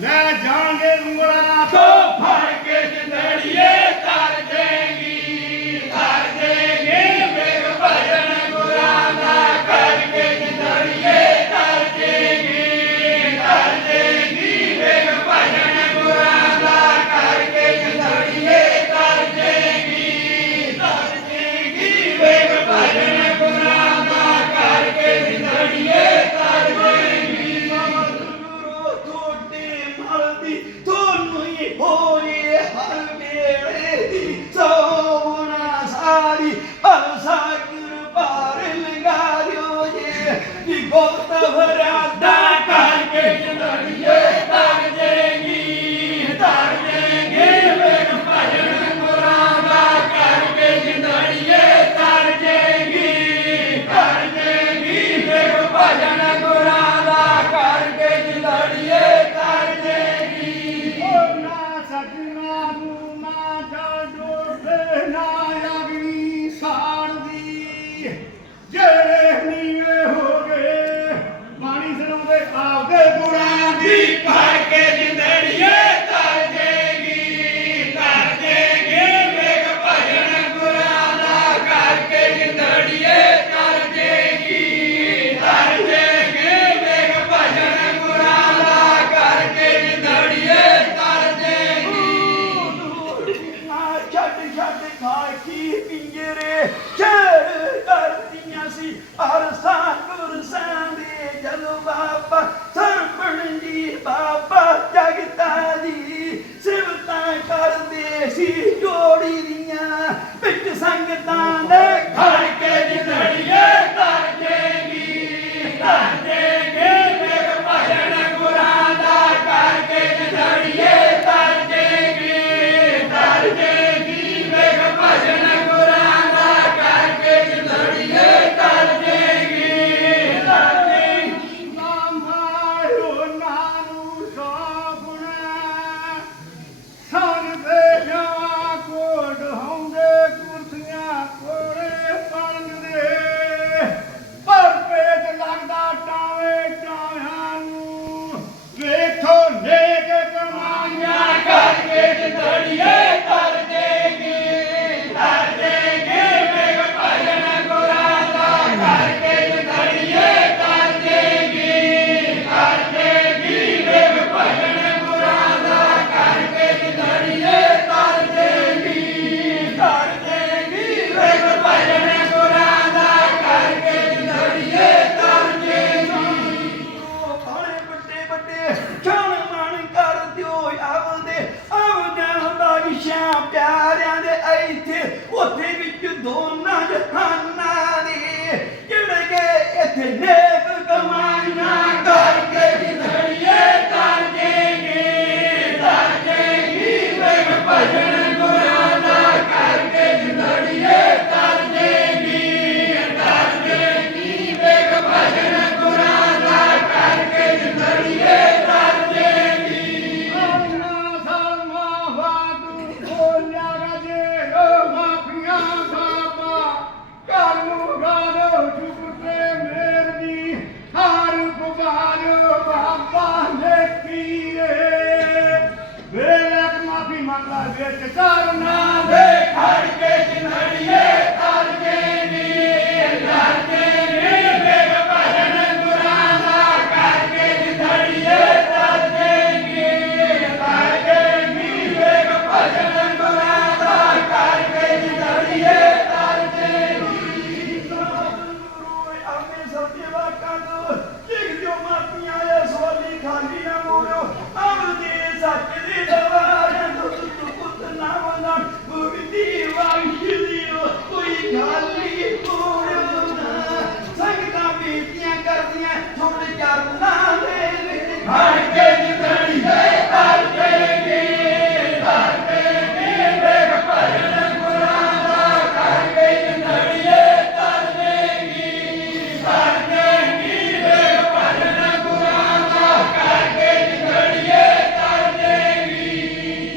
ਲੈ ਜਾਣਗੇ ਉਂਗਲਾਂ ਤੋਂ ਫੜ ਕੇ ਜੰਦੜੀਏ। भजन ਯਾਰ ਸਾਗੁਰ ਸਾਂਦੇ ਜਦੋਂ ਬਾਬਾ ਸਰਪਣ ਜੀ ਬਾਬਾ, ਜਗਤਾ ਦੀ ਸਿਵਤਾ ਕਰਦੇ ਸੀ ਜੋੜੀ ਦੀਆਂ, ਵਿੱਚ ਸੰਗਤਾਂ ਦੇ ধন ਵਿੱਚ ਕਰਨਾ ਦੇ ਖੜ ਕੇ